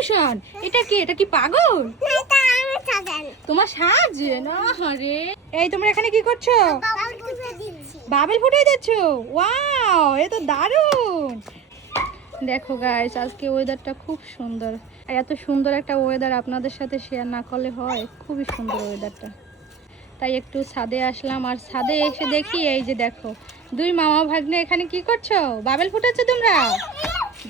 নুশান, এটা কি? এটা কি পাগল? তোমার সাজ না? আরে এই তোমরা এখানে কি করছো? বাবেল ফুটাই দিচ্ছ? ওয়াও, এ তো দারুণ। দেখো গাইস, আজকে ওয়েদারটা খুব সুন্দর। আর এত সুন্দর একটা ওয়েদার আপনাদের সাথে শেয়ার না করলে হয়? খুবই সুন্দর ওয়েদারটা, তাই একটু ছাদে আসলাম। আর ছাদে এসে দেখি এই যে দেখো, দুই মামা ভাগ্নে এখানে কি করছো? বাবেল ফুটাচ্ছ তোমরা?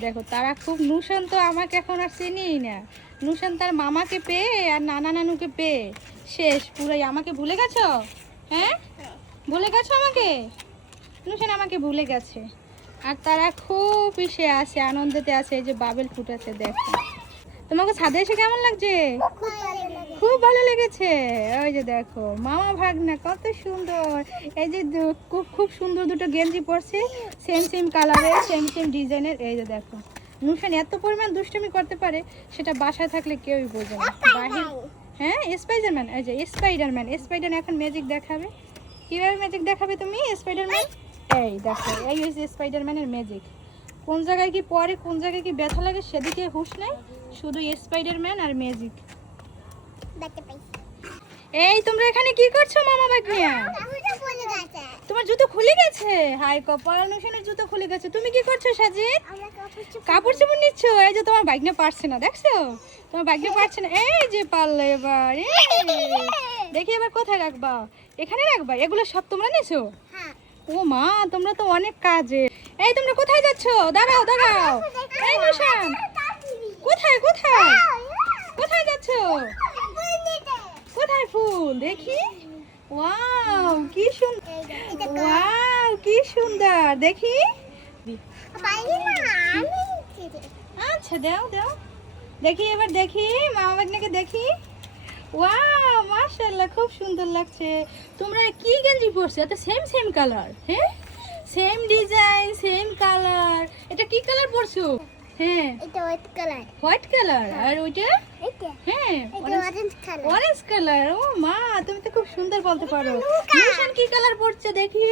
দেখো তারা খুব, নুশান তো আমাকে এখন আর চিনিই না। নুশান তার মামাকে পেয়ে আর নানা নানুকে পেয়ে শেষ, পুরাই আমাকে ভুলে গেছো। হ্যাঁ, ভুলে গেছো আমাকে? নুশান আমাকে ভুলে গেছে। আর তারা খুব ইসে আছে, আনন্দেতে আছে। এই যে বাবেল ফুটাচ্ছে দেখো। তোমাকে ছাদে এসে কেমন লাগছে? খুব ভালো লেগেছে। ওই যে দেখো মামা ভাগ্না কত সুন্দর। এই যে খুব খুব সুন্দর দুটো গেঞ্জি পরছে, সেম সেম কালারের, সেম সেম ডিজাইনের। এই যে দেখো নুশান এত পরিমাণ দুষ্টুমি করতে পারে, সেটা বাসায় থাকলে কেউই বোঝে না। বাহির, হ্যাঁ স্পাইডারম্যান। এই যে স্পাইডারম্যান, স্পাইডার এখন ম্যাজিক দেখাবে। কিভাবে ম্যাজিক দেখাবে তুমি স্পাইডারম্যান? এই দেখো, এই হচ্ছে স্পাইডারম্যানের ম্যাজিক। কোন জায়গায় কি পরে, কোন জায়গায় কি ব্যথা লাগে সেদিকে হুঁশ নাই, শুধু স্পাইডারম্যান আর ম্যাজিক। এই তোমরা এখানে কি করছো মামা ভাগ্নিয়া? তোমার জুতো খুলে গেছে? হাই কপাল, নুশানের জুতো খুলে গেছে। তুমি কি করছো সাজিদ? কাপড় চোপড় নিচ্ছ। এই যে তোমার ভাগ্নে পারছে না, দেখছো? তোমার ভাগ্নে পারছে না। এই যে পারলো এবার। দেখি এবার কোথায় রাখবা? এখানে রাখবা? এগুলো সব তোমরা নিছো? ও মা, তোমরা তো অনেক কাজে। এই তোমরা কোথায় যাচ্ছ? দাঁড়াও দাঁড়াও। এই নুশান, কোথায় কোথায় কোথায় যাচ্ছ? কোথায় ফুল দেখি? ওয়াও কি সুন্দর, ওয়াও কি সুন্দর দেখি। আচ্ছা দাও দাও দেখি, এবার দেখি মামা ভাগ্নেকে দেখি। ওয়াও মাশাআল্লাহ, খুব সুন্দর লাগছে। তোমরা কি গেঞ্জি পরছো? এটা সেম সেম কালার। হ্যাঁ, সেম ডিজাইন, সেম কালার। এটা কি কালার পরছো? হ্যাঁ, এটা হোয়াইট কালার। White colour. আর ওইটা? এটা হ্যাঁ, এটা অরেঞ্জ কালার। Orange colour. ও মা, তুমি তো খুব সুন্দর বলতে পারো। নুশান কি কালার পরছে দেখি?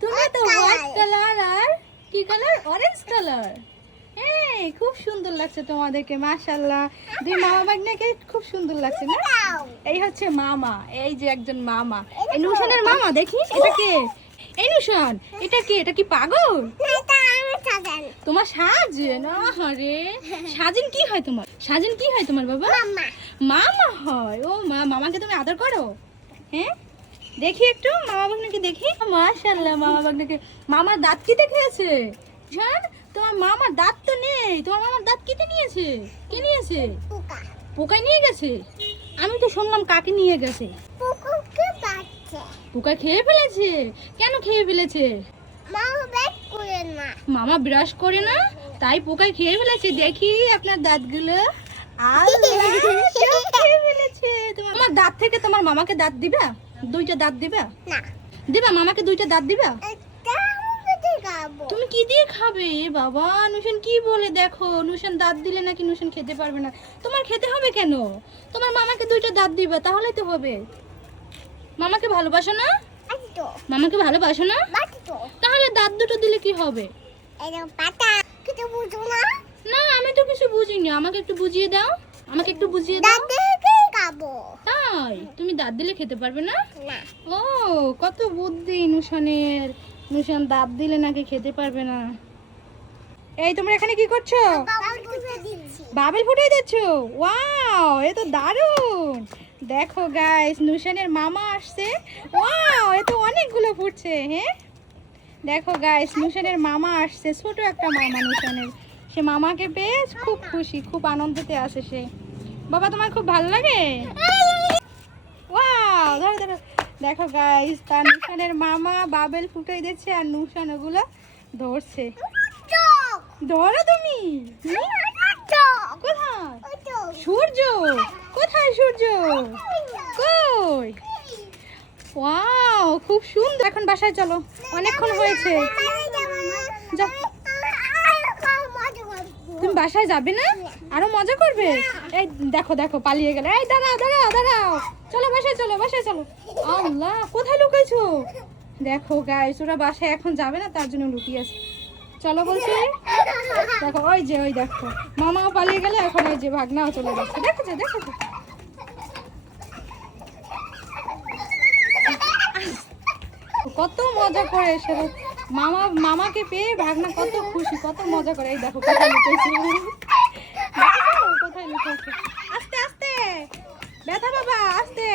তুমি তো হোয়াইট কালার আর কি কালার? Orange colour. হ্যাঁ, খুব সুন্দর লাগছে তোমাদেরকে মাশাআল্লাহ। দুই মামা ভাগ্নেকে খুব সুন্দর লাগছে না? এই হচ্ছে মামা, এই যে একজন মামা। এই নুশানের মামা দেখি, এটা কে? এই নুশান, এটা কি? এটা কি পাগল? তোমার সাজ না? আরে সাজিন কি হয় তোমার? সাজিন কি হয় তোমার বাবা? মামা হয়। ও মা, মামাকে তুমি আদর করো? হ্যাঁ, দেখি একটু মামা ভাগ্নেকে দেখি। মাশাআল্লাহ, মামা ভাগ্নেকে। মামার দাঁত কি দেখেছে? জান, তোমার মামার দাঁত তো নেই। তোমার মামার দাঁত কেটে নিয়েছে। কে নিয়েছে? পোকায় নিয়ে গেছে। আমি তো শুনলাম কাকে নিয়ে গেছে। পোকা খেয়ে ফেলেছে? কেন খেয়ে ফেলেছে? মামা ব্রাশ করে না, তাই পোকায় খেয়ে ফেলেছে। দেখি আপনার দাঁতগুলো। আল্লাহ, সব খেয়ে ফেলেছে। তোমার আমার দাঁত থেকে তোমার মামাকে দাঁত দিবা? দুইটা দাঁত দিবা? দিবা মামাকে দুইটা দাঁত দিবা? তুমি কি দিয়ে খাবে? এ বাবা, নুশান কি বলে দেখো। নুশান দাঁত দিলে নাকি নুশান খেতে পারবে না। তোমার খেতে হবে কেন? তোমার মামাকে দুইটা দাঁত দিবা, তাহলেই তো হবে। মামাকে ভালোবাসো না? মামাকে ভালোবাসো না? তাহলে দাঁত দুটো দিলে কি হবে? না, আমি তো কিছু বুঝিনি। আমাকে একটু বুঝিয়ে দাও, আমাকে একটু বুঝিয়ে দাও। তাই তুমি দাঁত দিলে খেতে পারবে না? ও, কত বুদ্ধি নুশানের। নুশান দাঁত দিলে নাকি খেতে পারবে না। এই তোমরা এখানে কি করছো? বাবেল ফুটাই দিচ্ছ? ওয়াও, এ তো দারুণ। দেখো গাইস, নুশানের মামা আসছে। ওয়াও, এ তো অনেকগুলো ফুটছে। হ্যাঁ, দেখো গাইস, নুশানের মামা আসছে, ছোট একটা মামা নুশানের। সে মামাকে পেয়ে খুব খুশি, খুব আনন্দতে আছে সে। বাবা, তোমার খুব ভালো লাগে? ওয়াও, ধরো ধরো। দেখো গাইস, তার নুশানের মামা বাবেল ফুটাই দিচ্ছে আর নুশান ওগুলো ধরছে। ধরো তুমি। কোথায় সূর্য? কোথায় সূর্য? কই? ওয়াও, খুব সুন্দর। এখন বাসায় চলো, অনেকক্ষণ হয়েছে। যাও। তুমি বাসায় যাবে না? আরো মজা করবে? এই দেখো দেখো, পালিয়ে গেলে। এই দাঁড়াও দাঁড়াও দাঁড়াও, চলো বাসায় চলো, বাসায় চলো। আল্লাহ, কোথায় লুকাইছো? দেখো গাইস, ওরা বাসায় এখন যাবে না, তার জন্য লুকিয়ে আছে। চলো বলছি। দেখো ওই যে ওই দেখো মামাও পালিয়ে গেলে, এখন ওই যে ভাগনাও চলে যাচ্ছে। দেখেছো দেখেছো? কত মজা করে সেটা, মামাকে পেয়ে ভাগনা কত খুশি, কত মজা করে। এই দেখো কোথায় লুকিয়েছে, কোথায় লুকিয়েছে। আস্তে আস্তে ব্যথা বাবা, আস্তে।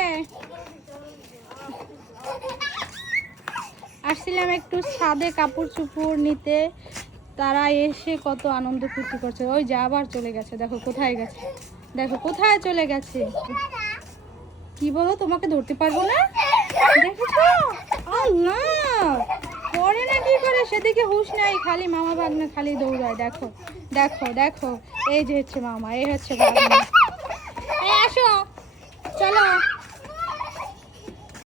আসছিলাম একটু ছাদে কাপড় চুপড় নিতে, তারা এসে কত আনন্দ ফুর্তি করছে। ওই যে আবার চলে গেছে, দেখো কোথায় গেছে, দেখো কোথায় চলে গেছে। কি বলো, তোমাকে ধরতে পারবো না? দেখেছো? আল্লাহ, পরে না কি করে, সেদিকে হুঁশ নাই, খালি মামা ভাগনা খালি দৌড়ায়। দেখো দেখো দেখো, এই যে হচ্ছে মামা, এই হচ্ছে ভাগনা। এই আসো, চলো।